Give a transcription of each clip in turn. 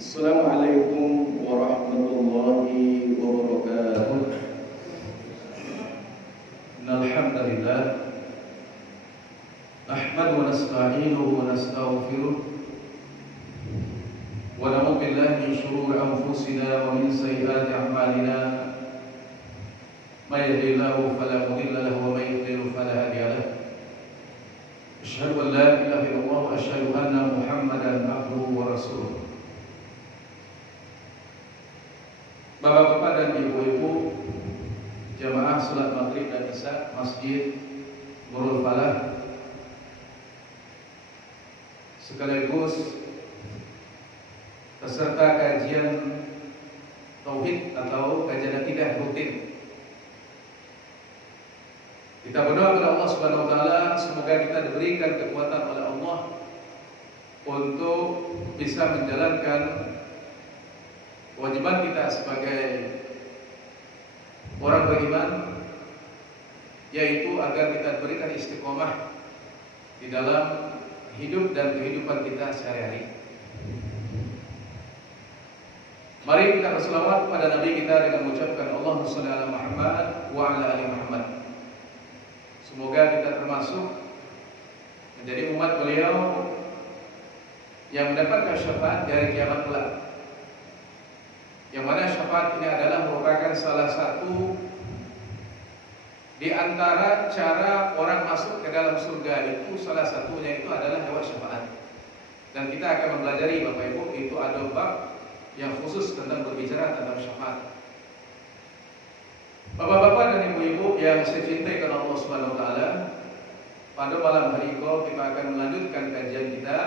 Assalamualaikum warahmatullahi wabarakatuh. Innal hamdalillah nahmaduhu wa nasta'inuhu wa nastaghfiruh wa na'udzu billahi min shururi anfusina wa min sayyiati a'malina. May yahdihillahu fala mudilla lahu wa may yudlil fala hadiya lahu. Asyhadu an la ilaha illallah wa asyhadu anna Muhammadan abduhu wa rasuluh. Bapak-bapak dan ibu-ibu jamaah salat maghrib dan isya Masjid Nurul Falah, sekaligus peserta kajian tauhid atau kajian akidah rutin. Kita berdoa kepada Allah Subhanahu wa taala semoga kita diberikan kekuatan oleh Allah untuk bisa menjalankan kewajiban kita sebagai orang beriman, yaitu agar kita diberikan istiqomah di dalam hidup dan kehidupan kita sehari-hari. Mari kita berselawat kepada Nabi kita dengan mengucapkan Allahumma shalli ala Muhammad wa ala ali Muhammad. Semoga kita termasuk menjadi umat beliau yang mendapatkan syafaat dari kiamat kelak. Yang mana syafaat ini adalah merupakan salah satu di antara cara orang masuk ke dalam surga itu, salah satunya itu adalah lewat syafaat. Dan kita akan mempelajari Bapak Ibu, itu ada bab yang khusus tentang berbicara tentang syafaat. Bapak-bapak dan ibu-ibu yang saya cintai karena Allah Subhanahu wa taala, pada malam hari ini kita akan melanjutkan kajian kita.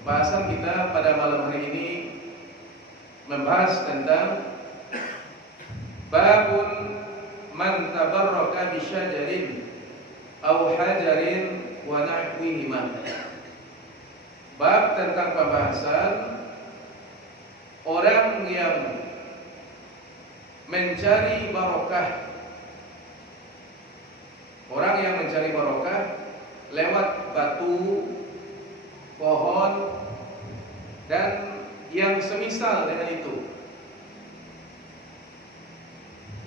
Pembahasan kita pada malam hari ini membahas tentang babun man tabarraka bi syajarin aw hajarin wa nahwihima. Bab tentang pembahasan orang yang mencari barokah. Orang yang mencari barokah lewat batu, pohon, dan yang semisal dengan itu.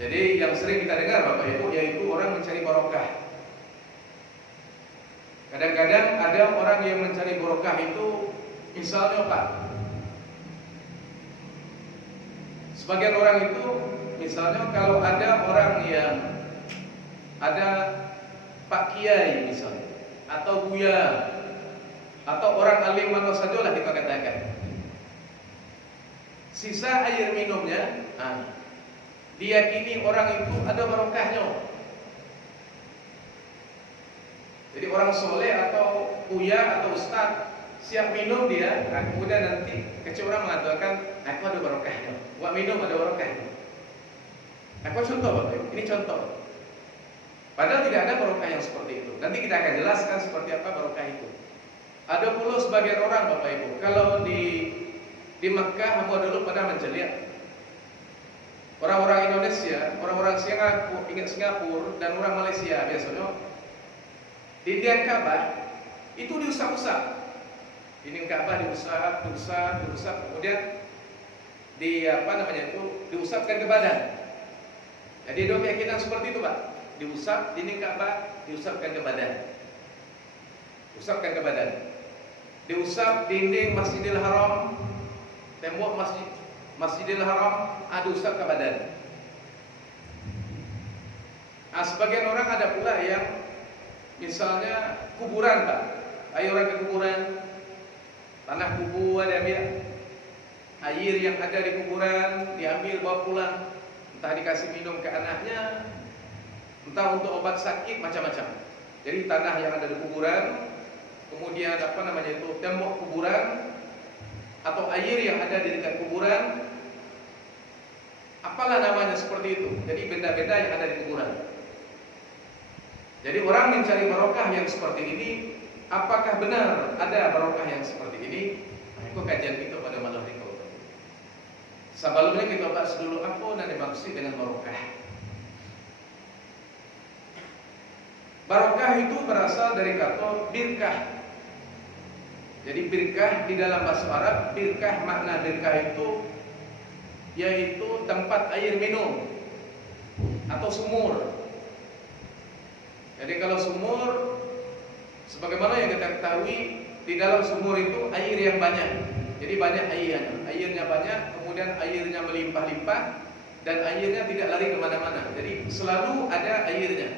Jadi yang sering kita dengar Bapak Ibu, yaitu orang mencari barokah. Kadang-kadang ada orang yang mencari barokah itu, misalnya Pak, sebagian orang itu misalnya kalau ada orang yang ada Pak Kiai misalnya, atau Buya, atau orang alim mana sajalah kita katakan, sisa air minumnya, diyakini orang itu ada barokahnya. Jadi orang soleh atau Buya atau Ustaz siap minum dia, kemudian nanti kecil orang mengatakan aku ada barokahnya, wak minum ada barokahnya. Aku contoh Bapak Ibu, ini contoh. Padahal tidak ada barokah yang seperti itu. Nanti kita akan jelaskan seperti apa barokah itu. Ada pula sebagian orang Bapak Ibu, kalau di Mekah aku dulu pada menceliak. Orang-orang Indonesia, orang-orang Singapura dan orang Malaysia biasanya dinding Ka'bah itu diusap-usap. Dinding Ka'bah diusap, kemudian diusapkan ke badan. Jadi ada keyakinan seperti itu, Pak. Diusap dinding Ka'bah, diusapkan ke badan. Usapkan ke badan. Diusap dinding Masjidil Haram, tembok Masjidil Haram, diusap ke badan. Sebagian orang ada pula yang misalnya kuburan, Pak. Ayo orang ke kuburan, tanah kubur diambil, air yang ada di kuburan diambil bawa pulang. Entah dikasih minum ke anaknya, entah untuk obat sakit, macam-macam. Jadi tanah yang ada di kuburan, kemudian tembok kuburan atau air yang ada di dekat kuburan, apalah namanya seperti itu. Jadi benda-benda yang ada di kuburan. Jadi orang mencari barokah yang seperti ini, apakah benar ada barokah yang seperti ini? Itu kajian kita pada malam ini. Sebelumnya kita bahas dulu apa yang dimaksud dengan barokah. Barokah itu berasal dari kata birkah. Jadi birkah di dalam bahasa Arab, birkah makna birkah itu yaitu tempat air minum atau sumur. Jadi kalau sumur, sebagaimana yang kita ketahui, di dalam sumur itu air yang banyak. Jadi banyak airnya banyak, kemudian airnya melimpah-limpah dan airnya tidak lari kemana-mana. Jadi selalu ada airnya.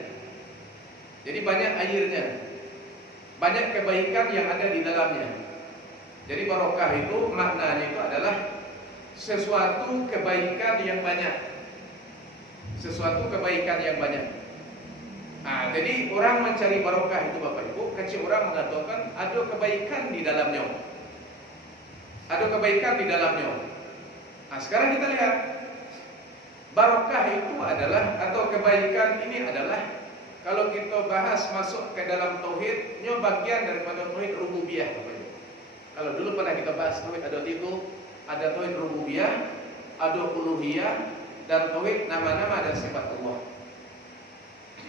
Jadi banyak airnya, banyak kebaikan yang ada di dalamnya. Jadi barokah itu maknanya itu adalah sesuatu kebaikan yang banyak. Sesuatu kebaikan yang banyak. Nah, jadi orang mencari barokah itu Bapak Ibu, kecil orang mengatakan ada kebaikan di dalamnya. Ada kebaikan di dalamnya. Nah, sekarang kita lihat barokah itu adalah atau kebaikan ini adalah kalau kita bahas masuk ke dalam tauhidnya bagian daripada tauhid rububiyah. Kalau dulu pernah kita bahas tauhid ada tauhid rububiyah, ada uluhiyah, dan tauhid nama-nama dan sifat Allah.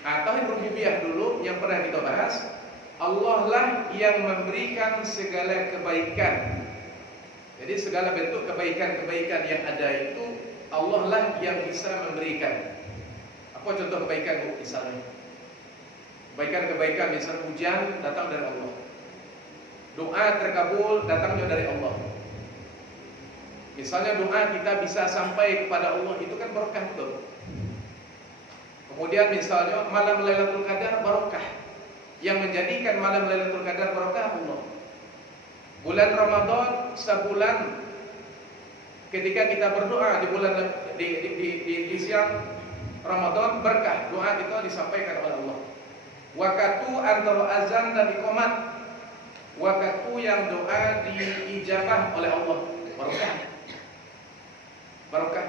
Nah, tauhid rububiyah dulu yang pernah kita bahas, Allah lah yang memberikan segala kebaikan. Jadi segala bentuk kebaikan-kebaikan yang ada itu Allah lah yang bisa memberikan. Apa contoh kebaikan misalnya? Kebaikan-kebaikan misalnya hujan datang dari Allah. Doa terkabul datangnya dari Allah. Misalnya doa kita bisa sampai kepada Allah, itu kan barokah betul. Kemudian misalnya malam Lailatul Qadar barokah. Yang menjadikan malam Lailatul Qadar barokah Allah. Bulan Ramadan sebulan ketika kita berdoa di bulan di siang Ramadan berkah, doa kita disampaikan oleh Allah. Waktu antara azan dan iqamat, waktu yang doa diijabah oleh Allah, barokah. Barokah.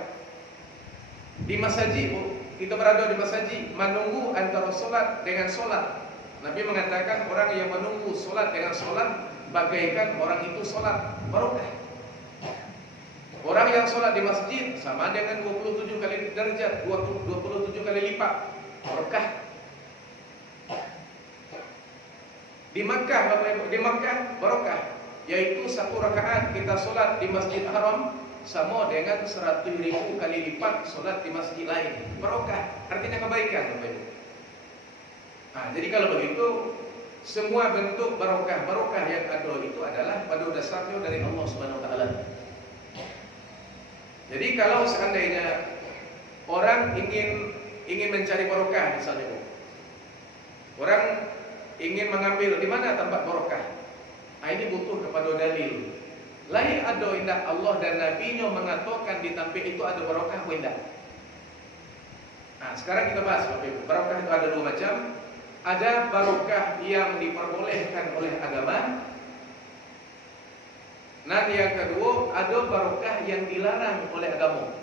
Di masjid, kita berada di masjid, menunggu antara solat dengan solat. Nabi mengatakan orang yang menunggu solat dengan solat bagaikan orang itu solat, barokah. Orang yang solat di masjid sama dengan 27 kali derajat, 27 kali lipat, barokah. Di Makkah, Bapak Ibu, di Makkah barokah, yaitu 1 rakaat kita solat di Masjid Haram sama dengan 100.000 kali lipat solat di masjid lain, barokah. Artinya kebaikan, Bapak Ibu. Nah, jadi kalau begitu semua bentuk barokah yang ada itu adalah pada dasarnya dari Allah Subhanahu wa taala. Jadi kalau seandainya orang ingin mencari barokah misalnya, orang ingin mengambil di mana tempat barokah. Nah, ini butuh kepada dalil. Lain ada indah Allah dan Nabi-Nya mengatakan di tempat itu ada barokah atau tidak. Nah, sekarang kita bahas Bapak Ibu. Barokah itu ada dua macam. Ada barokah yang diperbolehkan oleh agama. Dan yang kedua, ada barokah yang dilarang oleh agama.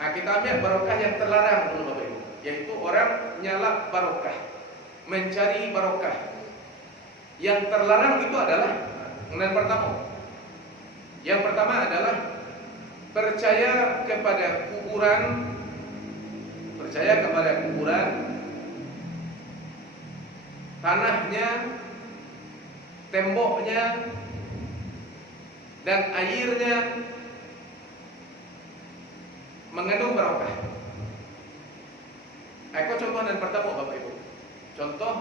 Nah, kita ambil barokah yang terlarang dulu Bapak Ibu, yaitu orang nyalak barokah, mencari barokah. Yang terlarang itu adalah yang pertama adalah percaya kepada kuburan, tanahnya, temboknya, dan airnya mengandung barokah. Aku contoh yang pertama Bapak Ibu. Contoh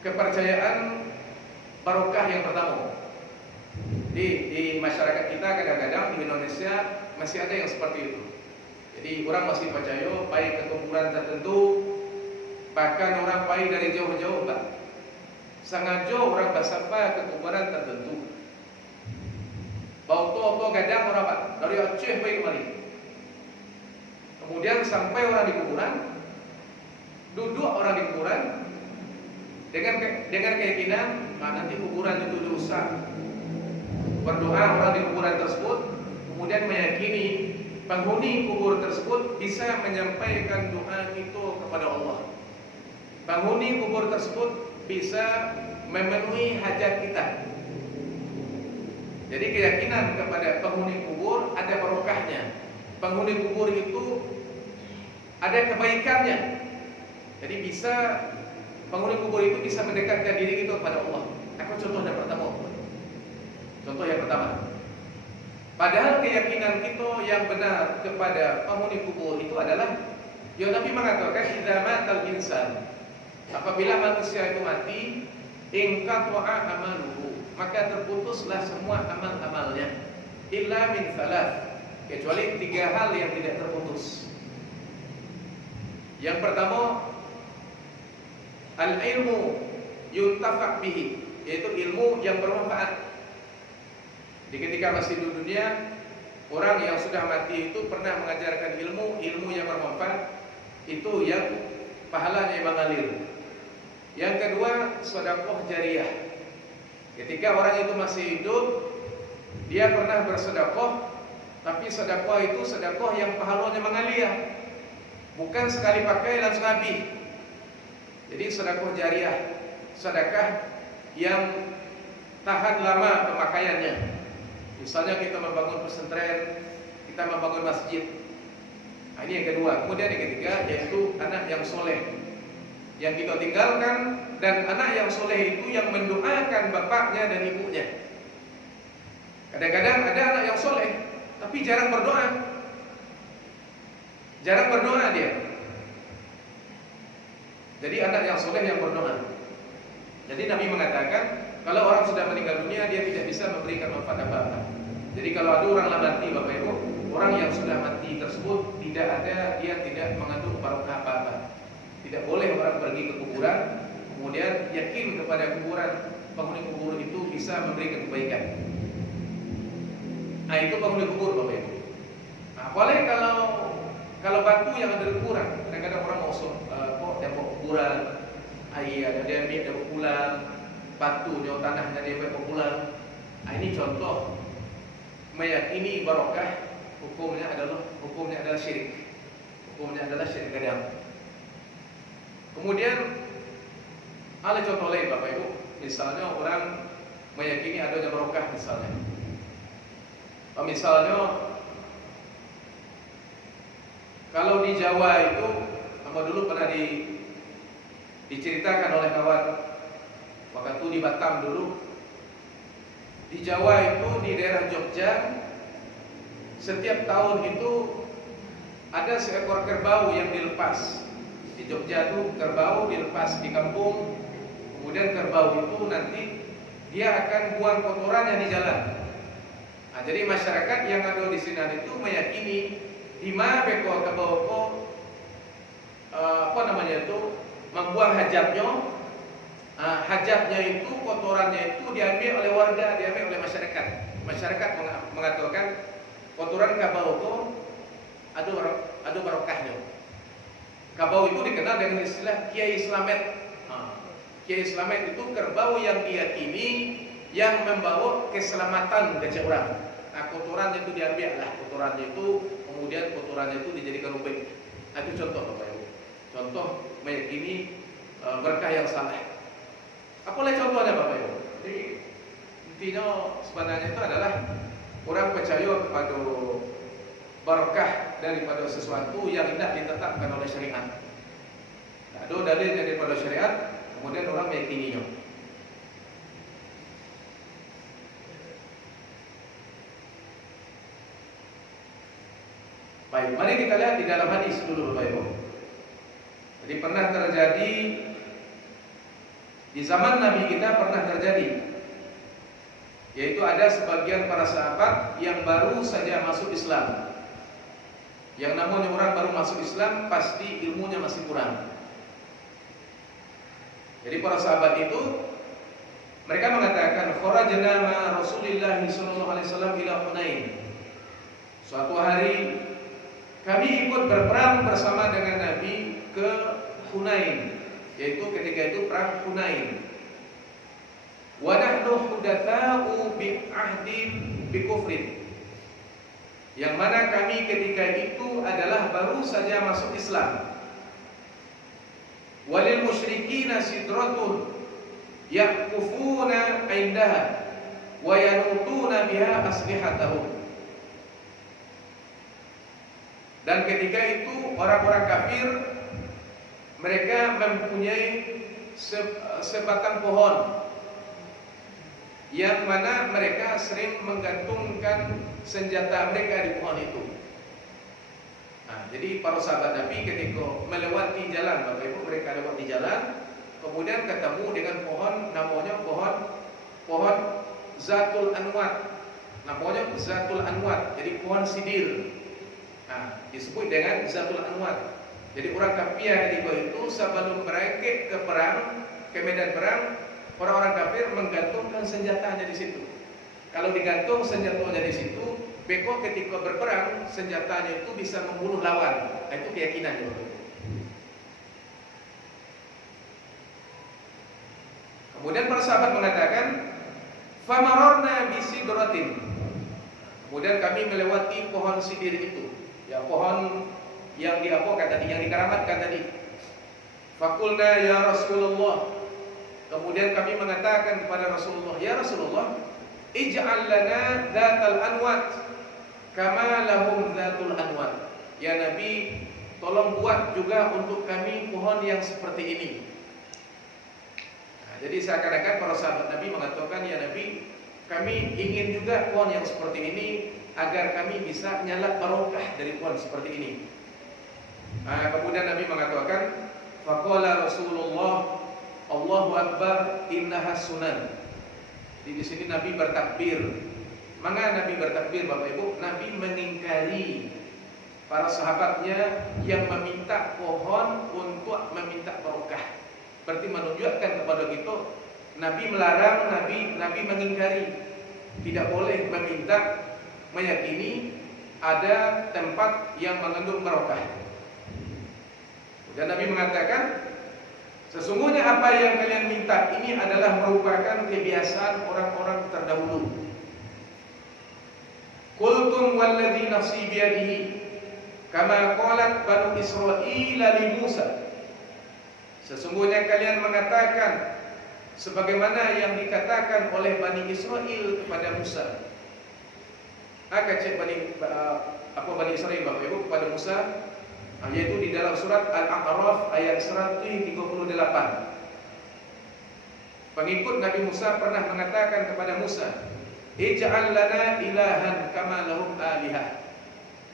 kepercayaan barokah yang pertama. Di masyarakat kita kadang-kadang di Indonesia masih ada yang seperti itu. Jadi orang masih percaya baik ke kuburan tertentu, bahkan orang pergi dari jauh-jauh Pak. Sengaja orang bersapa ke kuburan tertentu. Bau kadang orang Pak dari Aceh pergi kemari. Kemudian sampai orang di kuburan, duduk orang di kuburan dengan keyakinan nanti kuburan itu dirusak. Berdoa orang di kuburan tersebut, kemudian meyakini penghuni kubur tersebut bisa menyampaikan doa itu kepada Allah. Penghuni kubur tersebut bisa memenuhi hajat kita. Jadi keyakinan kepada penghuni kubur ada barokahnya. Penghuni kubur itu ada kebaikannya. Jadi penghuni kubur itu bisa mendekatkan diri kita kepada Allah. Aku contoh yang pertama. Contoh yang pertama. Padahal keyakinan kita yang benar kepada penghuni kubur itu adalah, ya Nabi mengatakan idza matal insan, apabila manusia itu mati, inqata'a amaluhu, maka terputuslah semua amal-amalnya, illa min thalath, kecuali 3 hal yang tidak terputus. Yang pertama, al-ilmu yuntafaq bihi, yaitu ilmu yang bermanfaat. Jadi ketika masih di dunia, orang yang sudah mati itu pernah mengajarkan ilmu yang bermanfaat, itu yang pahalanya mengalir. Yang kedua, sedekah jariyah. Ketika orang itu masih hidup, dia pernah bersedekah, tapi sedekah itu sedekah yang pahalanya mengalir, bukan sekali pakai langsung habis. Jadi sedekah jariyah, sedekah yang tahan lama pemakaiannya. Misalnya kita membangun pesantren, kita membangun masjid. Nah, ini yang kedua. Kemudian yang ketiga yaitu anak yang soleh yang kita tinggalkan, dan anak yang soleh itu yang mendoakan bapaknya dan ibunya. Kadang-kadang ada anak yang soleh tapi jarang berdoa. Jarang berdoa dia. Jadi anak yang soleh yang berdoa. Jadi Nabi mengatakan kalau orang sudah meninggal dunia, dia tidak bisa memberikan manfaat apa-apa. Jadi kalau ada orang mati, Bapak Ibu, orang yang sudah mati tersebut dia tidak mengandung barokah apa-apa. Tidak boleh orang pergi ke kuburan kemudian yakin kepada kuburan, penghuni kubur itu bisa memberikan kebaikan. Nah, itu penghuni kubur, Bapak Ibu. Nah, boleh kalau batu yang ada di kuburan. Kadang-kadang orang mau kuburan, ada dia ambil dia pulang, batunya tanahnya dia bawa pulang. Nah, ini contoh meyakini barokah, hukumnya adalah syirik. Hukumnya adalah syirik gadang. Kemudian ada contoh lain, Bapak Ibu. Misalnya orang meyakini adanya barokah misalnya. Misalnya kalau di Jawa itu, sama dulu pernah diceritakan oleh kawan waktu di Batam dulu. Di Jawa itu di daerah Jogja, setiap tahun itu ada seekor kerbau yang dilepas. Di Jogja itu kerbau dilepas di kampung. Kemudian kerbau itu nanti dia akan buang kotorannya di jalan. Nah, jadi masyarakat yang ada di sini itu meyakini di mana kerbau membuang hajatnya. Hajatnya itu, kotorannya itu diambil oleh warga, diambil oleh masyarakat. Masyarakat mengatakan kotoran kabau ada barokahnya. Kabau itu dikenal dengan istilah Kiai Slamet. Kiai Slamet itu kerbau yang diyakini yang membawa keselamatan ke orang. Nah, kotorannya itu diambil lah, kotorannya itu kemudian kotorannya itu dijadikan rubik. Nah, itu contoh, Bapak Ibu. Contoh meyakini berkah yang salah. Apalah contohnya, Bapak Ibu? Jadi intinya sebenarnya itu adalah orang percaya kepada barakah daripada sesuatu yang tidak ditetapkan oleh syariat. Ada dalil daripada syariat, kemudian orang meyakininya. Baik, mari kita lihat di dalam hadis dulu, Bapak Ibu. Jadi pernah terjadi di zaman Nabi kita, pernah terjadi, yaitu ada sebagian para sahabat yang baru saja masuk Islam. Yang namanya orang baru masuk Islam pasti ilmunya masih kurang. Jadi para sahabat itu mereka mengatakan kharajna ma Rasulillah sallallahu alaihi wasallam ila Hunain. Suatu hari kami ikut berperang bersama dengan Nabi ke Hunain, yaitu ketika itu perang Hunain. Wa nahnu hudatsa'u bi ahdin bi kufrin. Yang mana kami ketika itu adalah baru saja masuk Islam. Walil musyrikina sidratun yaqufuna indaha wa yanutuna biha aslihatahum. Dan ketika itu orang-orang kafir mereka mempunyai sebatang pohon yang mana mereka sering menggantungkan senjata mereka di pohon itu. Nah, jadi para sahabat Nabi ketika melewati jalan, Bapak Ibu, mereka lewat di jalan, kemudian ketemu dengan pohon, namanya pohon Zatul Anwat. Namanya Zatul Anwat, jadi pohon sidir. Nah, disebut dengan Zatul Anwat. Jadi orang kafir ketika itu sebelum mereka ke perang, ke medan perang, orang-orang kafir menggantungkan senjatanya di situ. Kalau digantung senjatanya di situ, beko ketika berperang senjatanya itu bisa membunuh lawan. Nah, itu keyakinannya. Kemudian para sahabat mengatakan, famarorna bisidratin. Kemudian kami melewati pohon sidir itu, ya pohon yang diapokan tadi, yang dikeramatkan tadi. Fakulna ya Rasulullah. Kemudian kami mengatakan kepada Rasulullah, ya Rasulullah, ij'al lana dzatal anwat kama lahum dzatul anwat. Ya Nabi, tolong buat juga untuk kami pohon yang seperti ini. Nah, jadi seakan-akan para sahabat Nabi mengatakan, ya Nabi, kami ingin juga pohon yang seperti ini agar kami bisa nyala barokah dari pohon seperti ini. Nah, kemudian Nabi mengatakan, faqala Rasulullah, Allahu Akbar, innaha sunan. Jadi di sini Nabi bertakbir. Maka Nabi bertakbir, Bapak Ibu, Nabi mengingkari para sahabatnya yang meminta pohon untuk meminta barokah. Berarti menunjukkan kepada kita, Nabi melarang, Nabi mengingkari. Tidak boleh meminta, meyakini ada tempat yang mengandung barokah. Dan Nabi mengatakan, sesungguhnya apa yang kalian minta ini adalah merupakan kebiasaan orang-orang terdahulu. Qultum walladzi nafsi biyadihi kama qalat banu Israil li Musa. Sesungguhnya kalian mengatakan sebagaimana yang dikatakan oleh Bani Israel kepada Musa. Bani Israel, Bapak Ibu, kepada Musa, yaitu di dalam surat Al-A'raf ayat 138. Pengikut Nabi Musa pernah mengatakan kepada Musa, ij'al lana ilahan kama lahum alihah.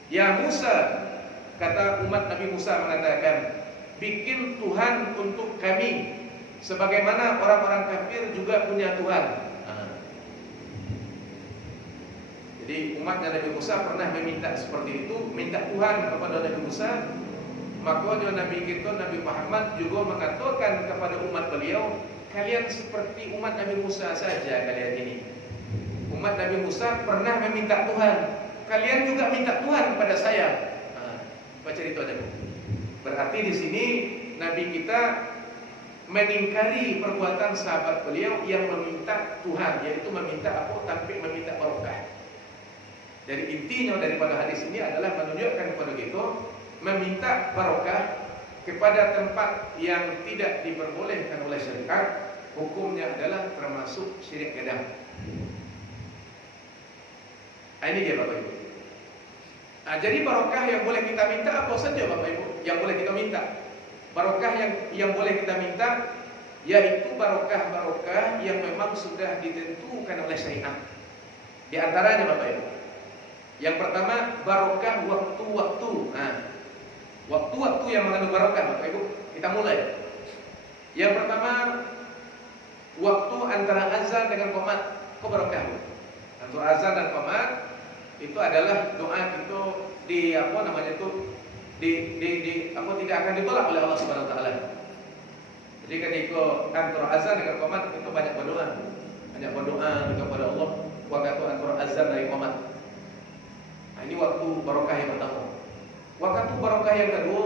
Ya Musa, kata umat Nabi Musa mengatakan, bikin Tuhan untuk kami sebagaimana orang-orang kafir juga punya Tuhan. Jadi umatnya Nabi Musa pernah meminta seperti itu, minta Tuhan kepada Nabi Musa. Makanya Nabi kita, Nabi Muhammad juga mengatakan kepada umat beliau, kalian seperti umat Nabi Musa saja kalian ini. Umat Nabi Musa pernah meminta Tuhan, kalian juga minta Tuhan kepada saya. Baca itu aja. Berarti di sini Nabi kita mengingkari perbuatan sahabat beliau yang meminta Tuhan, yaitu meminta apa? Tapi meminta barokah. Jadi intinya daripada hadis ini adalah menunjukkan kepada kita meminta barokah kepada tempat yang tidak diperbolehkan oleh syariat, hukumnya adalah termasuk syirik gadang. Ini dia Bapak Ibu. Jadi barokah yang boleh kita minta apa saja Bapak Ibu? Yang boleh kita minta. Barokah yang boleh kita minta yaitu barokah-barokah yang memang sudah ditentukan oleh syariat. Di antaranya Bapak Ibu, yang pertama barokah waktu-waktu. Nah, waktu-waktu yang mengandung barokah Bapak Ibu, kita mulai. Yang pertama, waktu antara azan dengan qomat, kok barokah? Antara azan dan qomat itu adalah doa kita di tidak akan ditolak oleh Allah Subhanahu wa taala. Jadi ketika antara azan dengan qomat itu banyak berdoa kepada Allah waktu antara azan dan qomat. Nah, ini waktu barokah yang pertama. Waktu barokah yang kedua,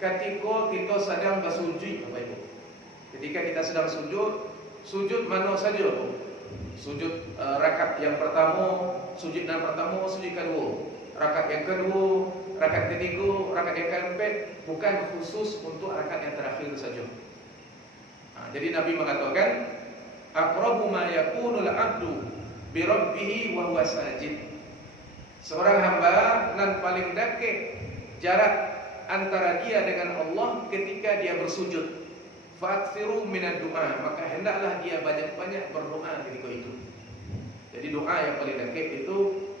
ketika kita sedang bersujud, Bapak Ibu. Ketika kita sedang sujud mana saja, Bu? Sujud rakaat yang pertama, sujud yang pertama, sujud kedua, rakaat yang kedua, rakaat ketiga, rakaat yang keempat, bukan khusus untuk rakaat yang terakhir saja. Nah, jadi Nabi mengatakan, aqrabu ma yakunul 'abdu bi rabbih wa huwa sajid. Seorang hamba nan paling dekat jarak antara dia dengan Allah ketika dia bersujud. Fa'aksiru minad du'a, maka hendaklah dia banyak-banyak berdoa ketika itu. doa yang paling dekat itu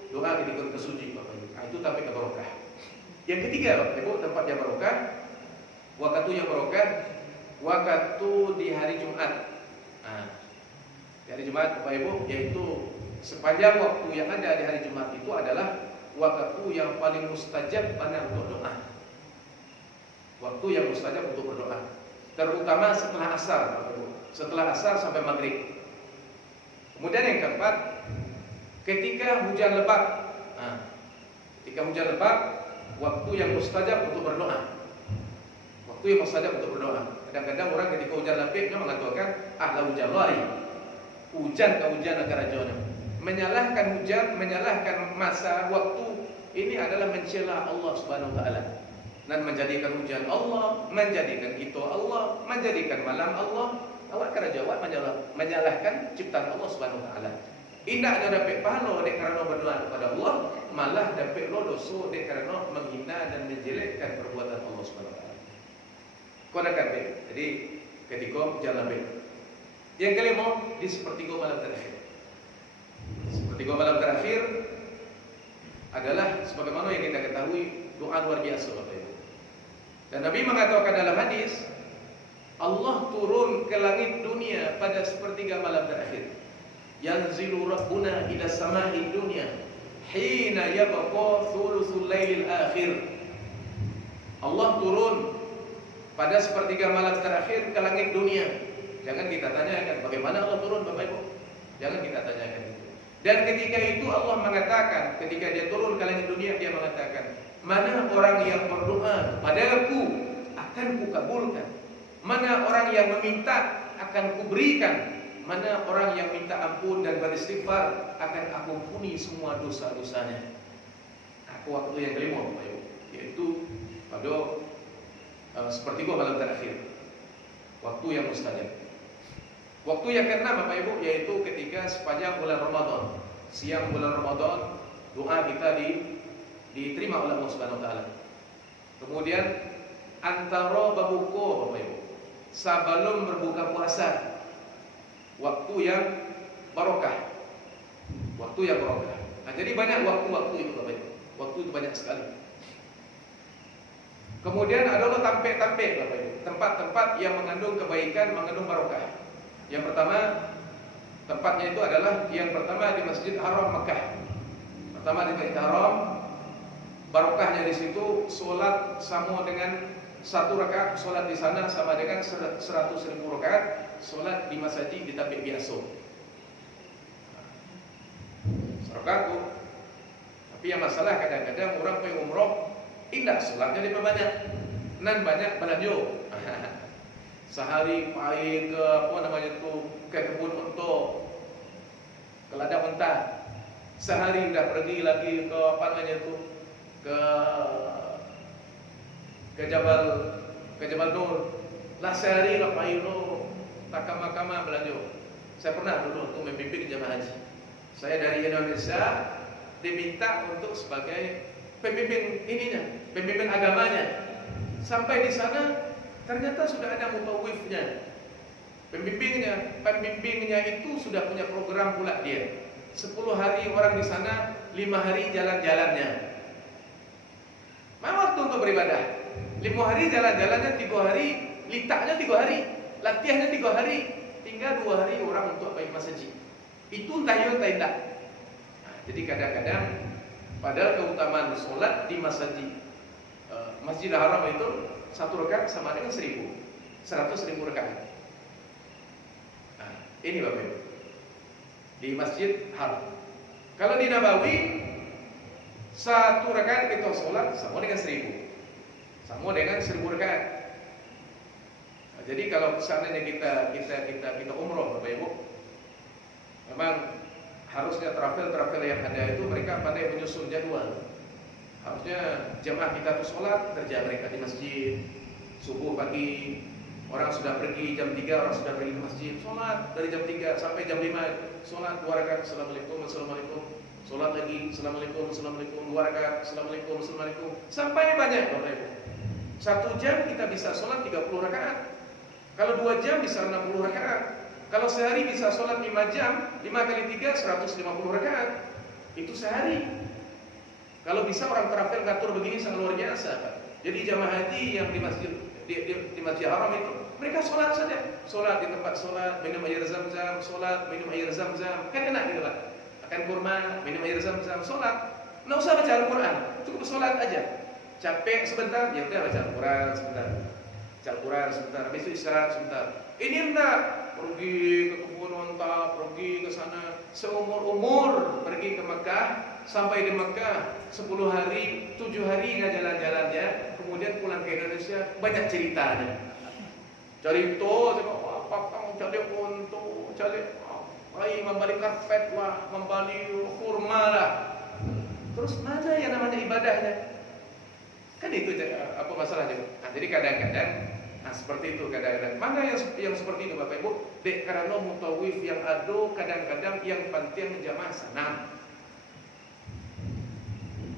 doa ketika kita suci, Bapak Ibu. Itu tapi barokah. Yang ketiga, Bapak Ibu, tempat yang barokah, waktu yang barokah, waktu di hari Jumat. Di hari Jumat, Bapak Ibu, yaitu sepanjang waktu yang ada di hari Jumat itu adalah waktu yang paling mustajab pada untuk doa. Waktu yang mustajab untuk berdoa, terutama setelah asar, Bapak Ibu. Setelah asar sampai maghrib. Kemudian yang keempat, ketika hujan lebat. Ketika hujan lebat, waktu yang mustajab untuk berdoa. Waktu yang mustajab untuk berdoa. Kadang-kadang orang ketika hujan lebatnya mengatakan, la hujan lari. Hujan ke hujan negara Jona. Menyalahkan hujan, menyalahkan masa waktu ini adalah mencela Allah Subhanahu wa taala. Dan menjadikan hujan Allah, menjadikan itu Allah, menjadikan malam Allah. Awak kena jawab menyalahkan ciptaan Allah Subhanahu wa taala. Indah ada dapat pahala dek kerana berdoa kepada Allah, malah dapat lo dosa dek kerana menghina dan menjelekkan perbuatan Allah Subhanahu wa taala. Kau nak kata, jadi ketika jalan lebih. Yang kelima, di sepertiga malam terakhir. Sepertiga malam terakhir adalah sebagaimana yang kita ketahui doa luar biasa, Bapak Ibu. Dan Nabi mengatakan dalam hadis, Allah turun ke langit dunia pada sepertiga malam terakhir. Yanzilu Rabbuna ila sama'i dunya hina yabqa thuluthul lailil akhir. Allah turun pada sepertiga malam terakhir ke langit dunia. Jangan kita tanyakan bagaimana Allah turun, Bapak Ibu. Jangan kita tanyakan itu. Dan ketika itu Allah mengatakan, ketika dia turun ke langit dunia, dia mengatakan, mana orang yang berdoa kepadaku akan kukabulkan. Mana orang yang meminta akan kuberikan. Mana orang yang minta ampun dan beristighfar akan aku ampuni semua dosa-dosanya. Aku waktu yang kelima, Bapak Ibu, yaitu pada sepertiga malam terakhir. Waktu yang mustajab. Waktu yang keenam, Bapak Ibu, yaitu ketika sepanjang bulan Ramadan. Siang bulan Ramadan, doa kita diterima oleh Allah Subhanahu wa taala. Kemudian antara berbuka, Bapak Ibu, sebelum berbuka puasa, waktu yang barokah. Waktu yang barokah. Jadi banyak waktu-waktu itu, Bapak Ibu. Waktu itu banyak sekali. Kemudian adalah tampik-tampik, Bapak Ibu, tempat-tempat yang mengandung kebaikan, mengandung barokah. Yang pertama, tempatnya itu adalah yang pertama di Masjid Haram Mekah. Pertama di Masjid Haram, barokahnya di situ solat sama dengan 1 rakaat solat di sana sama dengan 100.000 rakaat solat di masjid di tempat biasa. Rakaat. Tapi yang masalah kadang-kadang orang pergi umrah indah solatnya diperbanyak. Nan banyak belanja. Sehari pergi ke ke kebun untuk ke ladang unta. Sehari dah pergi lagi ke ke Jabal Nur. Lah sehari lah pergi makam-makam belanja. Saya pernah dulu untuk membimbing jemaah haji. Saya dari Indonesia diminta untuk sebagai pembimbing pembimbing agamanya. Sampai di sana ternyata sudah ada mutawifnya. Pembimbingnya itu sudah punya program pula dia. 10 hari orang di sana, 5 hari jalan-jalannya. Mana waktu untuk beribadah? 5 hari jalan-jalannya, 3 hari litaknya 3 hari, latihannya 3 hari, tinggal 2 hari orang untuk pergi masjid. Itu entah ya entah tidak. Jadi kadang-kadang padahal keutamaan solat di Masjidil Haram itu 1 rakaat sama dengan 100.000 rakaat. Ini Bapak Ibu, di Masjid Haram. Kalau di Nabawi 1 rakaat kita solat sama dengan 1.000, sama dengan 1.000 rakaat. Jadi kalau seandainya kita umroh, Bapak Ibu, memang harusnya travel yang ada itu mereka pandai menyusun jadwal. Harusnya jamaah kita tuh sholat, kerja mereka di masjid. Subuh pagi, orang sudah pergi jam 3, orang sudah pergi ke masjid. Sholat dari jam 3 sampai jam 5. Sholat 2 rakaat, Assalamualaikum, Assalamualaikum. Sholat lagi, Assalamualaikum, Assalamualaikum. 2 rakaat, Assalamualaikum, Assalamualaikum. Sampai banyak, Bapak Ibu. 1 jam kita bisa sholat 30 rakaat. Kalau 2 jam bisa 60 rakaat. Kalau sehari bisa sholat 5 jam, 5 kali 3 150 rakaat. Itu sehari. Kalau bisa orang travel ngatur begini sangat luar biasa, Pak. Jadi jamaah haji yang di Masjid Haram itu mereka sholat saja, sholat di tempat sholat, minum air zam-zam, sholat, minum air zam-zam, kan enak gitu Pak. Makan kurma, minum air zam-zam, sholat. Nggak usah baca Al-Quran, cukup sholat aja. Capek sebentar, ya udah baca Al-Quran sebentar. Baca Al-Quran sebentar, habis itu istirahat sebentar. Ini enggak, pergi ke kebun onta, pergi ke sana, seumur-umur pergi ke Mekah, sampai di Mekah 10 hari, 7 hari nggak jalan-jalannya, kemudian pulang ke Indonesia banyak ceritanya. Cari to, apa kamu cari untu, cari membeli karpet lah, membeli kurma lah. Terus mana yang namanya ibadahnya? Kan itu apa masalahnya? Nah, jadi kadang-kadang seperti itu kadang-kadang. Mana yang seperti itu Bapak Ibu? Dek karena mutawif yang ado kadang-kadang yang penting jamaah senam.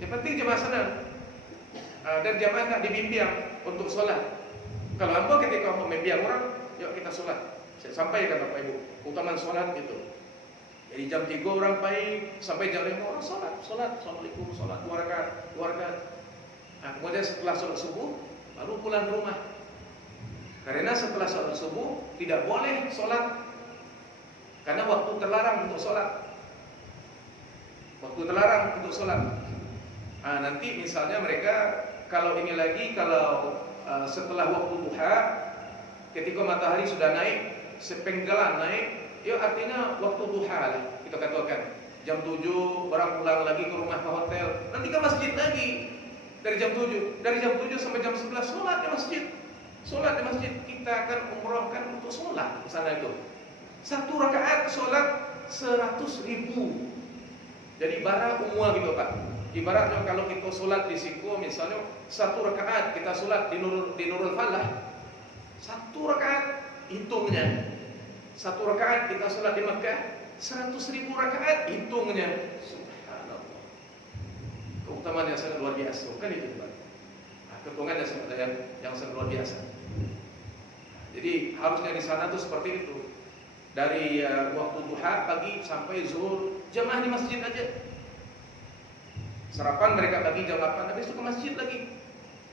Yang penting jamaah senam. Dan jamaah tak dibimbing untuk sholat. Kalau hamba ketika membimbing orang, yuk kita sholat. Saya sampaikan Bapak Ibu, utamaan sholat itu. Jadi jam 3 orang baik sampai jam 5 orang sholat. Assalamualaikum, sholat 2 rakaat. Nah, kemudian setelah sholat subuh baru pulang ke rumah. Karena setelah sholat subuh tidak boleh sholat, karena waktu terlarang untuk sholat. Waktu terlarang untuk sholat. Nah, nanti misalnya mereka kalau ini lagi setelah waktu duha, ketika matahari sudah naik, sepenggalan naik. Ya artinya waktu duha lah, kita katakan jam 7 orang pulang lagi ke rumah, ke hotel, nanti ke masjid lagi dari jam 7 sampai jam 11 sholat di masjid. Kita akan umrohkan untuk sholat ke sana itu. 1 rakaat sholat 100.000. Jadi bara umum gitu Pak. Ibaratnya kalau kita sholat di Siko misalnya 1 rakaat kita sholat di Nurul Falah, 1 rakaat hitungnya. 1 rakaat kita sholat di Mekah 100.000 rakaat hitungnya. Subhanallah. Keutamaan yang sangat luar biasa kan itu Pak. Keuntungan yang sangat luar biasa. Jadi harusnya di sana tuh seperti itu. Dari waktu duha pagi sampai zuhur jamaah di masjid aja. Sarapan mereka pagi jam 8, habis itu ke masjid lagi.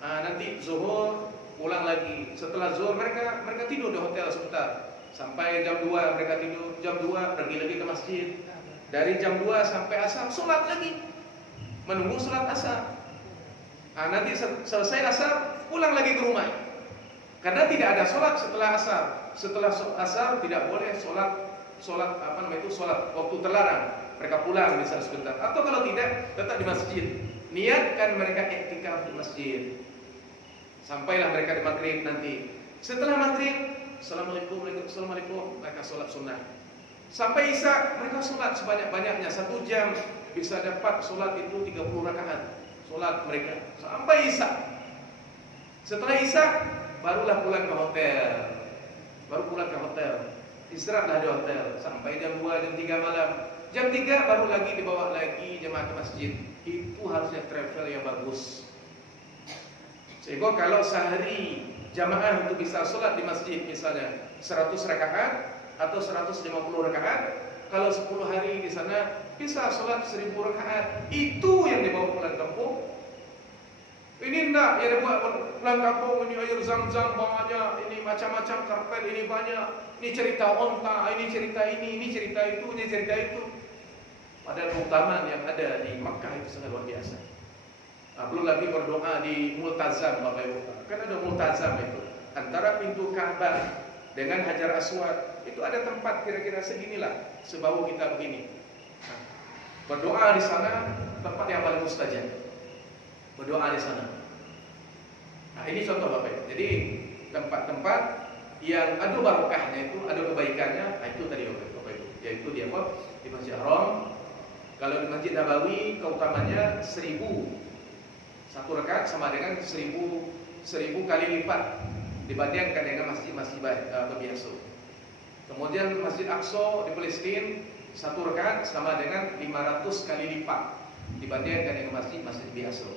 Nanti zuhur pulang lagi. Setelah zuhur mereka tidur di hotel sebentar. Sampai jam 2 mereka tidur, jam 2 pergi lagi ke masjid. Dari jam 2 sampai asar sholat lagi, menunggu sholat asar. Nanti selesai asar pulang lagi ke rumah. Karena tidak ada sholat setelah asar. Setelah asar tidak boleh sholat waktu terlarang. Mereka pulang misalnya sebentar. Atau kalau tidak tetap di masjid. Niatkan mereka iktikaf di masjid. Sampailah mereka di maghrib nanti. Setelah maghrib Assalamualaikum, mereka sholat sunnah. Sampai isya mereka sholat sebanyak-banyaknya 1 jam bisa dapat sholat itu 30 rakaat. Sholat mereka sampai isya. Setelah isya barulah pulang ke hotel. Istirahatlah di hotel sampai jam 2, jam 3 malam. Jam 3 baru lagi dibawa lagi jemaah ke masjid. Itu harusnya travel yang bagus. Sehingga kalau sehari jamaah untuk bisa sholat di masjid misalnya 100 rakaat atau 150 rakaat, kalau 10 hari di sana bisa sholat 1000 rakaat. Itu yang dibawa pulang kampung. Ini enggak yang dibawa pulang kampung, ini air zam-zam banyak, ini macam-macam karpet, ini banyak, ini cerita onta, ini cerita itu. Padahal keutamaan yang ada di Makkah itu sangat luar biasa. Belum lagi berdoa di Multazam Bapak Ibu. Kan ada Multazam itu antara pintu Ka'bah dengan Hajar Aswad. Itu ada tempat kira-kira seginilah, sebau kita begini. Berdoa di sana tempat yang paling mustajab. Berdoa di sana. Ini contoh Bapak Ibu. Jadi tempat-tempat yang ada barokahnya itu, ada kebaikannya, itu tadi Bapak Ibu. Yaitu di apa? Di Masjid Haram. Kalau di Masjid Nabawi keutamannya 1000. 1 rakaat sama dengan 1000 kali lipat dibandingkan dengan masjid-masjid biasa. Kemudian Masjid Aqsa di Palestina 1 rakaat sama dengan 500 kali lipat dibandingkan dengan masjid-masjid biasa.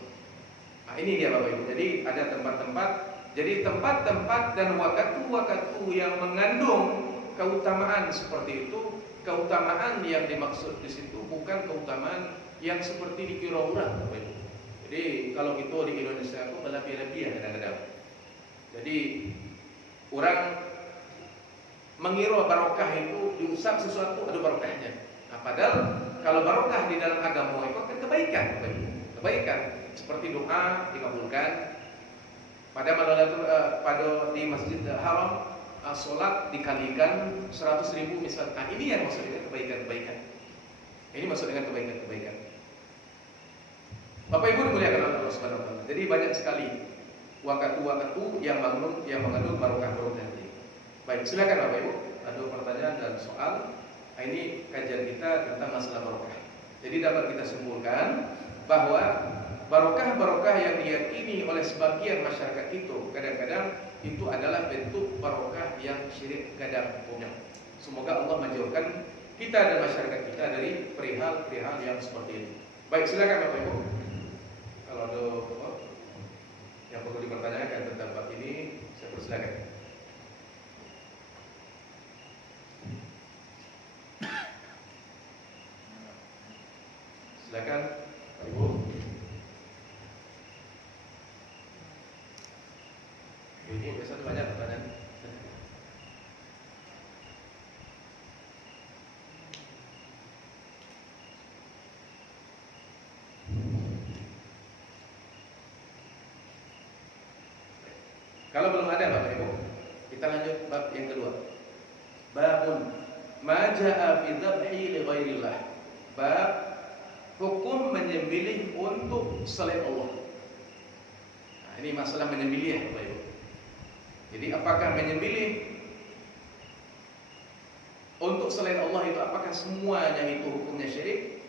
Ini dia Bapak Ibu. Jadi ada tempat-tempat dan waktu yang mengandung keutamaan seperti itu, keutamaan yang dimaksud di situ bukan keutamaan yang seperti dikira orang, Bapak Ibu. Jadi kalau itu di Indonesia itu berlebih-lebih ya kadang-kadang. Jadi orang mengira barokah itu diusap sesuatu ada barokahnya. Nah, padahal kalau barokah di dalam agama itu kan kebaikan, Bapak Ibu. Kebaikan seperti doa dikabulkan. Pada di Masjidil Haram sholat dikalikan 100.000 misalnya. Nah, ini yang maksud dengan kebaikan-kebaikan. Ini maksud dengan kebaikan-kebaikan. Bapak Ibu dimuliakan oleh Allah Subhanahu wa taala. Jadi banyak sekali waktu-waktu yang mengandung barokah-barokah ini. Baik, silakan Bapak Ibu, ada pertanyaan dan soal. Nah, ini kajian kita tentang masalah barokah. Jadi dapat kita simpulkan bahwa barokah-barokah yang diyakini oleh sebagian masyarakat itu kadang-kadang itu adalah bentuk barokah yang syirik gadang hukumnya. Semoga Allah menjauhkan kita dan masyarakat kita dari perihal-perihal yang seperti ini. Baik, silakan Bapak Ibu. Kalau ada yang perlu dipertanyakan tentang bab ini, saya persilakan. Silakan Pak Ibu. Ibu biasanya banyak pertanyaan. Kalau belum ada Bapak Ibu, kita lanjut bab yang kedua. Babun ma jaa fi dzabhi li ghairillah. Bab hukum menyembelih untuk selain Allah. Nah, ini masalah menyembelih ya Bapak Ibu. Jadi apakah menyembelih untuk selain Allah itu apakah semuanya itu hukumnya syirik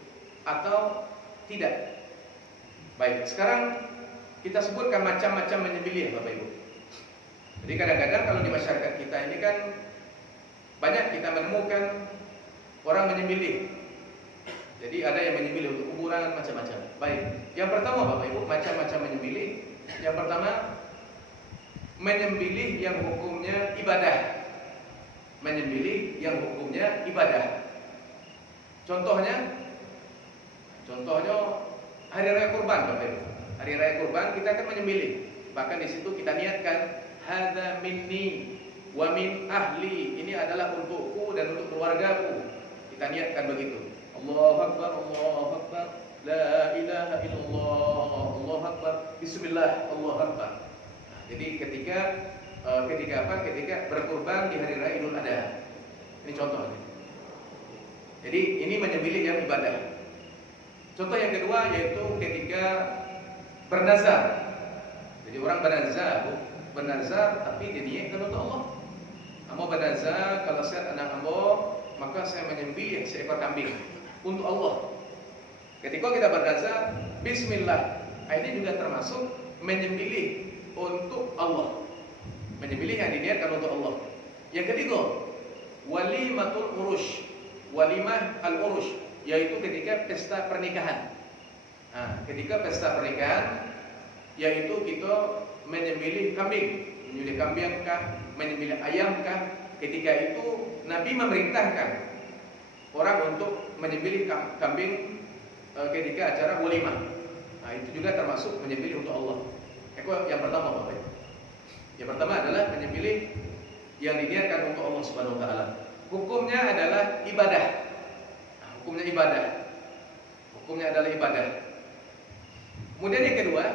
atau tidak? Baik, sekarang kita sebutkan macam-macam menyembelih Bapak Ibu. Jadi kadang-kadang kalau di masyarakat kita ini kan banyak kita menemukan orang menyembelih. Jadi ada yang menyembelih untuk kuburan macam-macam. Baik, yang pertama Bapak Ibu macam-macam menyembelih. Yang pertama menyembelih yang hukumnya ibadah. Menyembelih yang hukumnya ibadah. Contohnya hari raya kurban Bapak Ibu. Hari raya kurban kita akan menyembelih. Bahkan di situ kita niatkan hadza minni wa min ahli. Ini adalah untukku dan untuk keluargaku. Kita niatkan begitu. Allahu akbar, Allahu akbar, la ilaha illallah, Allahu akbar, bismillah, Allahu akbar. Nah, jadi ketika berkurban di hari raya Idul Adha. Ini contohnya. Jadi ini menyembelih yang ibadah. Contoh yang kedua yaitu ketika bernazar. Jadi orang bernazar tapi diniatkan untuk Allah. Amo bernazar kalau saya anak ambo maka saya menyembelih seekor kambing untuk Allah. Ketika kita bernazar bismillah, ini juga termasuk menyembelih untuk Allah. Menyembelih yang diniatkan untuk Allah. Yang ketiga, walimatul urush. Walimah al-urush yaitu ketika pesta pernikahan. Nah, ketika pesta pernikahan yaitu kita menyembelih kambing, menyembelih kambing kah, menyembelih ayam kah. Ketika itu Nabi memerintahkan orang untuk menyembelih kambing ketika acara walimah. Nah, itu juga termasuk menyembelih untuk Allah. Itu yang pertama Bapak. Yang pertama adalah menyembelih yang diniatkan untuk Allah Subhanahu wa taala. Hukumnya adalah ibadah. Nah, hukumnya ibadah. Hukumnya adalah ibadah. Kemudian yang kedua,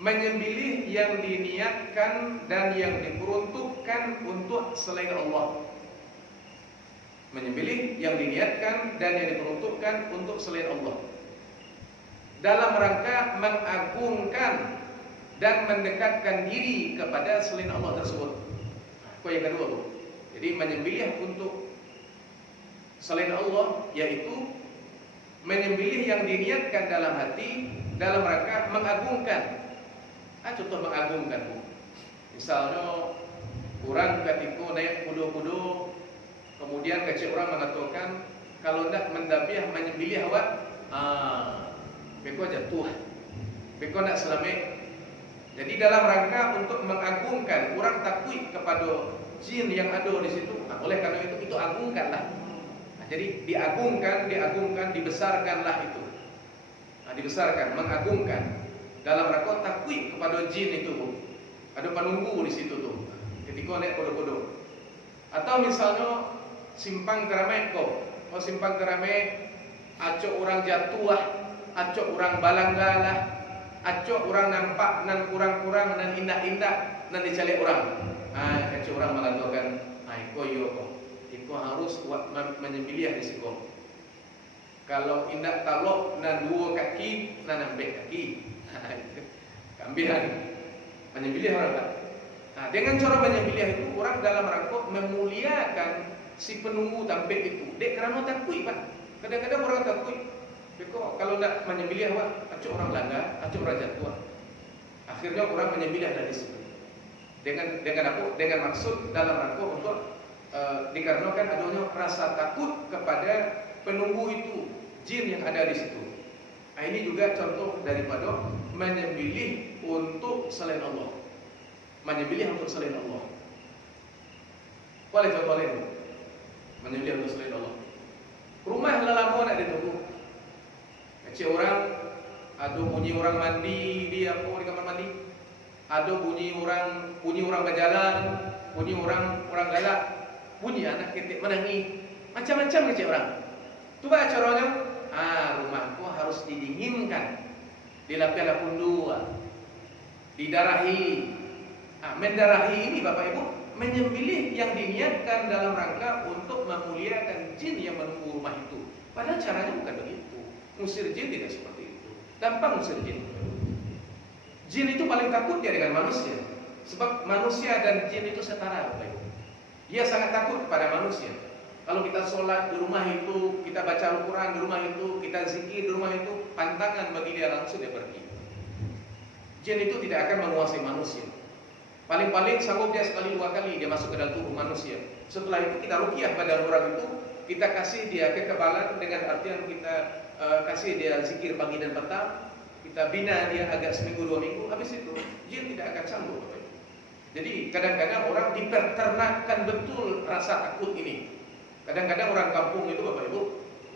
menyembelih yang diniatkan dan yang diperuntukkan untuk selain Allah. Menyembelih yang diniatkan dan yang diperuntukkan untuk selain Allah dalam rangka mengagungkan dan mendekatkan diri kepada selain Allah tersebut. Itu yang kedua, Bu. Jadi menyembelih untuk selain Allah yaitu menyembelih yang diniatkan dalam hati dalam rangka mengagungkan. Contoh mengagungkan, Bu. Misalnya orang ketika naik kuda-kuda, kemudian kecil orang mengatakan kalau tidak mendabiah menyembelih awak, beko jatuh, beko tidak selamat. Jadi dalam rangka untuk mengagungkan, orang takut kepada jin yang ada di situ. Nah, oleh karena itu agungkanlah. Nah, jadi diagungkan, dibesarkanlah itu. Nah, dibesarkan, mengagungkan dalam rangka takwik kepada jin itu. Ada penunggu di situ tuh. Ketika naik kodo-kodo. Atau misalnya simpang keramai kok. Oh simpang keramai acok orang jatuh acok orang balanggalah, acok orang nampak nan kurang-kurang nan indah-indah nan dicari orang. Acok orang mengatakan, iko iko harus menyembelih risiko. Kalau indah talok nan dua kaki nan ambek kaki. Keambilan menyembelih orang tak. Nah, dengan cara menyembelih itu orang dalam rangka memuliakan si penunggu tampil itu. Dek kerana takui pak. Kadang-kadang orang takui. Beko kalau tidak menyembelih awak, acuk orang langgar, acuk orang jatuh. Akhirnya orang menyembelih dari situ. Dengan apa? Dengan maksud dalam rangka untuk dikarenakan adanya rasa takut kepada penunggu itu, jin yang ada di situ. Nah, ini juga contoh daripada menyembelih untuk selain Allah. Menyembelih untuk selain Allah. Boleh contoh lain. Menyembelih untuk selain Allah. Rumah lelamo nak ditunggu. Kecil orang, ada bunyi orang mandi di apa di kamar mandi. Ada bunyi orang berjalan, bunyi orang galak, bunyi anak ketik menangis. Macam-macam kecil orang. Coba caranya, rumahku harus didinginkan, dilapih pundu, didarahi. Mendarahi ini Bapak Ibu menyembelih yang diniatkan dalam rangka untuk memuliakan jin yang menunggu rumah itu. Padahal caranya bukan begitu. Musir jin tidak seperti itu. Gampang musir jin. Jin itu paling takut dia dengan manusia. Sebab manusia dan jin itu setara Bapak Ibu. Dia sangat takut kepada manusia. Kalau kita sholat di rumah itu, kita baca Al-Quran di rumah itu, kita zikir di rumah itu, pantangan bagi dia langsung dia pergi. Jin itu tidak akan menguasai manusia. Paling-paling sanggup dia sekali dua kali dia masuk ke dalam tubuh manusia. Setelah itu kita ruqyah pada orang itu, kita kasih dia kekebalan dengan artian kita kasih dia zikir pagi dan petang, kita bina dia agak seminggu dua minggu, habis itu jin tidak akan sanggup. Jadi kadang-kadang orang dipeternakkan betul rasa takut ini. Kadang-kadang orang kampung itu Bapak Ibu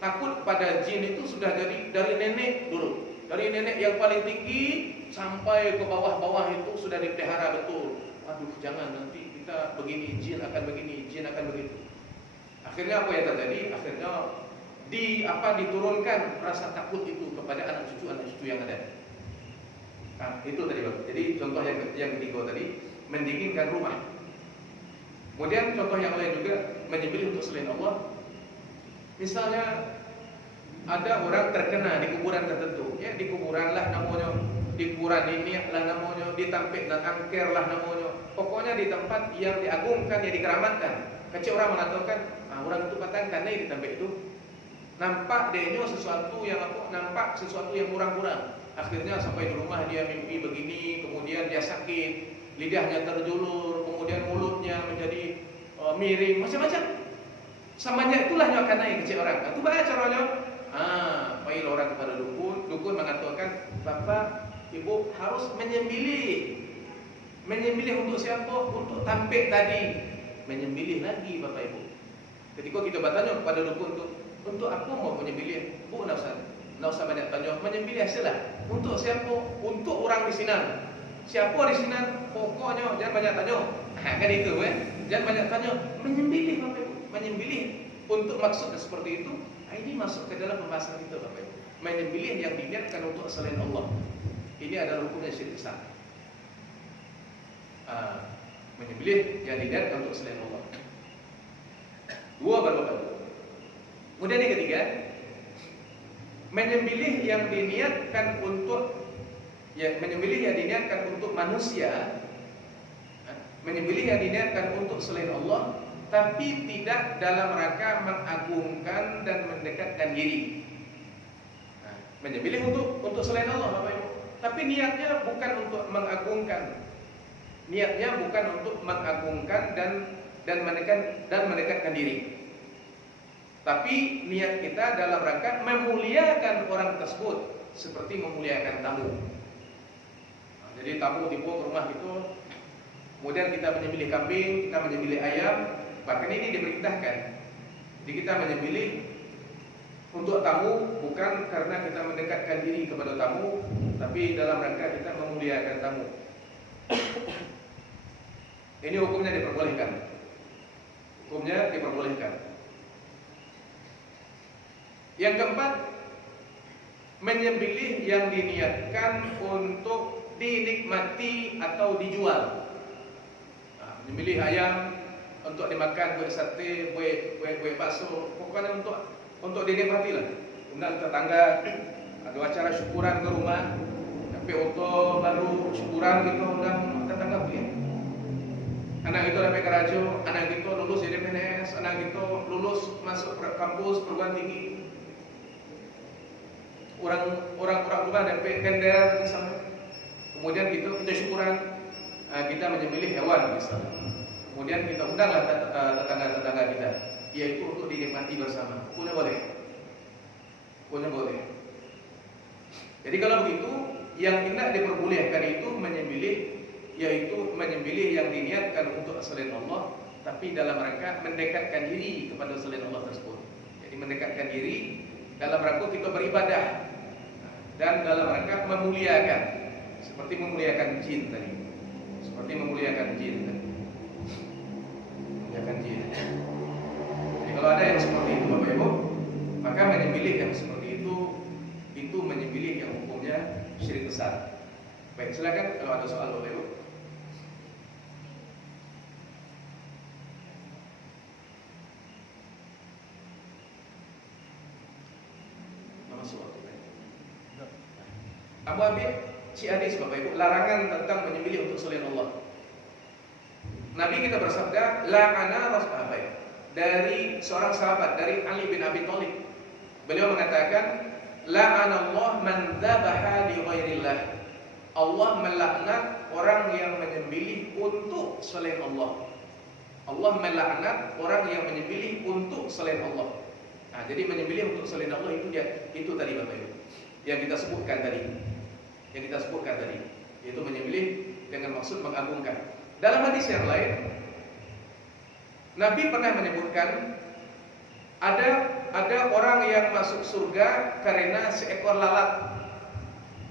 takut pada jin itu sudah dari nenek dulu. Dari nenek yang paling tinggi sampai ke bawah-bawah itu sudah dipelihara betul. Aduh, jangan nanti kita begini, jin akan begini, jin akan begitu. Akhirnya apa yang terjadi? Akhirnya diturunkan rasa takut itu kepada anak cucu yang ada. Nah, itu tadi Bapak. Jadi contoh yang ketiga tadi mendinginkan rumah. Kemudian contoh yang lain juga menyembelih untuk selain Allah. Misalnya ada orang terkena di kuburan tertentu, ya di kuburan lah namanya, di kuburan ini lah namanya, di tampik dan angker lah namanya. Pokoknya di tempat yang diagungkan, yang dikeramatkan. Kecil orang mengatakan, orang itu patangkan di tampik itu. Nampak dehnya sesuatu yang nampak sesuatu yang kurang-kurang. Akhirnya sampai di rumah dia mimpi begini, kemudian dia sakit, lidahnya terjulur, kemudian mulutnya menjadi miring, macam-macam. Samanya itulah yang akan naik kecil orang. Itu baca caranya. Baik orang kepada dukun mengatakan, Bapak, Ibu harus menyembelih untuk siapa? Untuk tampik tadi. Menyembelih lagi Bapak Ibu. Ketika kita bertanya kepada dukun itu, untuk apa mau menyembelih? Bu, tidak usah banyak tanya. Menyembelih sajalah. Untuk siapa? Untuk orang di sini. Siapa di sini? Pokoknya jangan banyak tanya. Kan itu jangan banyak tanya. Menyembelih Bapak Ibu. Menyembelih untuk maksud seperti itu. Ini masuk ke dalam pembahasan kita Bapak Ibu. Menyembelih yang diniatkan untuk selain Allah. Ini adalah hukumnya syirik besar. Menyembelih yang diniatkan untuk selain Allah. Dua baru Bapak Ibu. Kemudian yang ketiga, menyembelih yang diniatkan untuk manusia, menyembelih yang diniatkan untuk selain Allah, tapi tidak dalam rangka mengagungkan dan mendekatkan diri. Menyembelih untuk selain Allah Bapak Ibu, tapi niatnya bukan untuk mengagungkan. Niatnya bukan untuk mengagungkan dan mendekatkan diri. Tapi niat kita dalam rangka memuliakan orang tersebut, seperti memuliakan tamu. Jadi tamu tiba ke rumah itu, kemudian kita menyembelih kambing, kita menyembelih ayam, Bahkan ini diperintahkan. Jadi kita menyembelih untuk tamu bukan karena kita mendekatkan diri kepada tamu, tapi dalam rangka kita memuliakan tamu. Ini hukumnya diperbolehkan. Hukumnya diperbolehkan. Yang keempat, menyembelih yang diniatkan untuk dinikmati atau dijual. Menyembelih ayam untuk dimakan, buat sate, buat bakso, pokoknya untuk dinikmati lah. Undang tetangga, ada acara syukuran ke rumah, tapi untuk baru syukuran gitu undang tetangga beli. Anak itu sampai kerajo, anak itu lulus jadi PNS, anak itu lulus masuk kampus perguruan tinggi. Orang rumah sampai tender misalnya. Kemudian kita syukuran, kita menyembelih hewan misalnya. Kemudian kita undanglah tetangga-tetangga kita, yaitu untuk dinikmati bersama. Hukumnya boleh. Hukumnya boleh. Jadi kalau begitu, yang tidak diperbolehkan itu menyembelih, yaitu menyembelih yang diniatkan untuk selain Allah, tapi dalam rangka mendekatkan diri kepada selain Allah tersebut. Jadi mendekatkan diri dalam rangka kita beribadah dan dalam rangka memuliakan, seperti memuliakan jin tadi. Seperti memuliakan jin tadi. Memuliakan jin. Jadi kalau ada yang seperti itu Bapak Ibu, maka menyembelih yang seperti itu menyembelih yang hukumnya syirik besar. Baik, silakan kalau ada soal Bapak Ibu. Abu Habib hadis Bapak Ibu, larangan tentang menyembelih untuk selain Allah. Nabi kita bersabda, la'ana Rasulullah, dari seorang sahabat, dari Ali bin Abi Thalib. Beliau mengatakan, la'ana Allah man dzabaha li ghairillah. Allah melaknat orang yang menyembelih untuk selain Allah. Allah melaknat orang yang menyembelih untuk selain Allah. Nah, jadi menyembelih untuk selain Allah itu tadi Bapak Ibu yang kita sebutkan tadi, yaitu menyembelih dengan maksud mengagungkan. Dalam hadis yang lain, Nabi pernah menyebutkan ada orang yang masuk surga karena seekor lalat.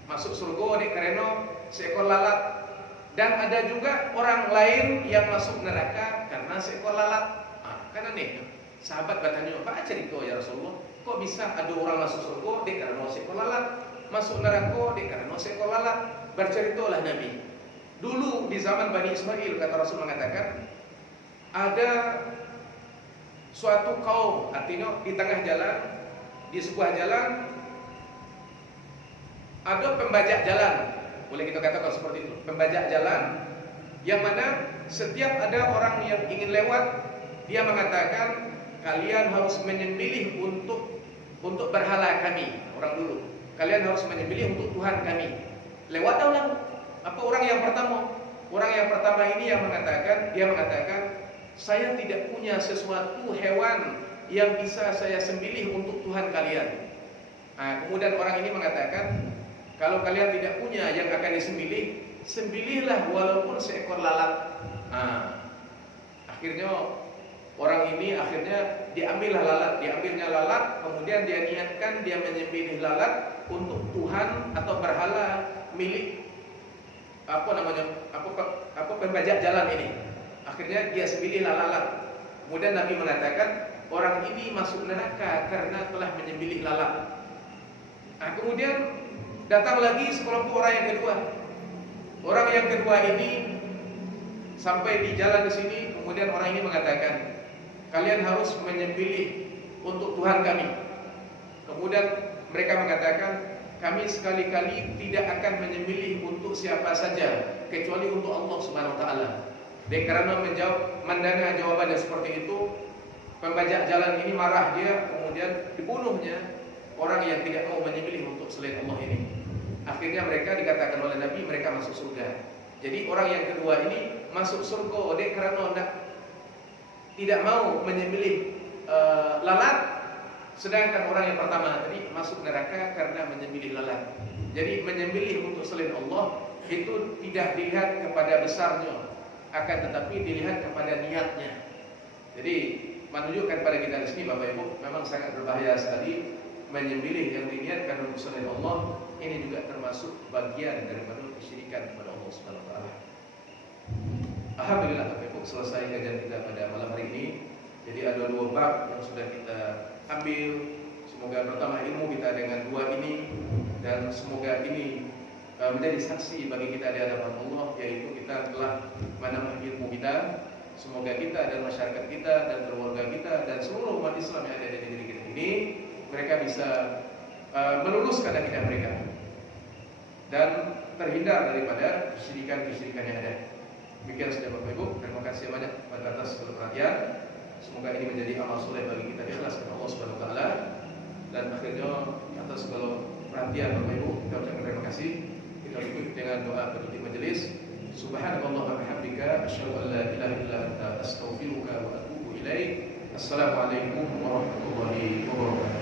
Masuk surga karena seekor lalat. Dan ada juga orang lain yang masuk neraka karena seekor lalat. Kan aneh. Sahabat bertanya, apa cerita ya Rasulullah? Kok bisa ada orang masuk surga karena seekor lalat, masuk neraka karena seekor lalat? Berceritalah Nabi. Dulu di zaman Bani Ismail, kata Rasul mengatakan, ada suatu kaum, artinya di tengah jalan, di sebuah jalan, ada pembajak jalan. Boleh kita katakan seperti itu, pembajak jalan, yang mana setiap ada orang yang ingin lewat, dia mengatakan, kalian harus menyembelih untuk berhala kami. Orang dulu, kalian harus menyembelih untuk Tuhan kami. Lewat orang, apa orang yang pertama? Orang yang pertama ini yang mengatakan, dia mengatakan, saya tidak punya sesuatu hewan yang bisa saya sembelih untuk Tuhan kalian. Nah, kemudian orang ini mengatakan, kalau kalian tidak punya yang akan disembelih, sembelihlah walaupun seekor lalat. Nah, akhirnya orang ini diambilnya lalat, kemudian dia niatkan dia menyembelih lalat untuk Tuhan atau berhala milik pembajak jalan ini. Akhirnya dia sembelihlah lalat. Kemudian Nabi mengatakan orang ini masuk neraka karena telah menyembelih lalat. Nah, kemudian datang lagi sekelompok orang yang kedua. Orang yang kedua ini sampai di jalan di sini, kemudian orang ini mengatakan, kalian harus menyembelih untuk Tuhan kami. Kemudian mereka mengatakan, kami sekali-kali tidak akan menyembelih untuk siapa saja kecuali untuk Allah Subhanahu wa taala. Dan karena mendengar jawabannya seperti itu, pembajak jalan ini marah, dia kemudian dibunuhnya orang yang tidak mau menyembelih untuk selain Allah ini. Akhirnya mereka dikatakan oleh Nabi mereka masuk surga. Jadi orang yang kedua ini masuk surga dia karena tidak mau menyembelih lalat, sedangkan orang yang pertama tadi masuk neraka karena menyembelih lalat. Jadi menyembelih untuk selain Allah itu tidak dilihat kepada besarnya, akan tetapi dilihat kepada niatnya. Jadi menunjukkan pada kita di sini Bapak Ibu memang sangat berbahaya sekali menyembelih yang diniatkan untuk selain Allah. Ini juga termasuk bagian daripada kesyirikan kepada Allah Subhanahu wa taala. Alhamdulillah Bapak Ibu, selesai kajian kita pada malam hari ini. Jadi ada 2 bab yang sudah kita ambil. Semoga pertama ilmu kita dengan 2 ini, dan semoga ini menjadi saksi bagi kita di hadapan Allah, yaitu kita telah menambah ilmu kita. Semoga kita dan masyarakat kita dan keluarga kita dan seluruh umat Islam yang ada di negeri kita ini, mereka bisa meluluskan akidah mereka dan terhindar daripada kesyirikan-kesyirikan yang ada. Demikian saja Bapak Ibu, terima kasih banyak atas segala perhatian. Semoga ini menjadi amal soleh bagi kita, ikhlas karena Allah Subhanahu wa taala. Dan akhirnya atas segala perhatian Bapak Ibu, kita ucapkan terima kasih. Kita tutup dengan doa penutup majelis. Subhanallahi wa bihamdika, asyhadu an la ilaha illa anta, astaghfiruka wa atubu ilaik. Assalamualaikum warahmatullahi wabarakatuh.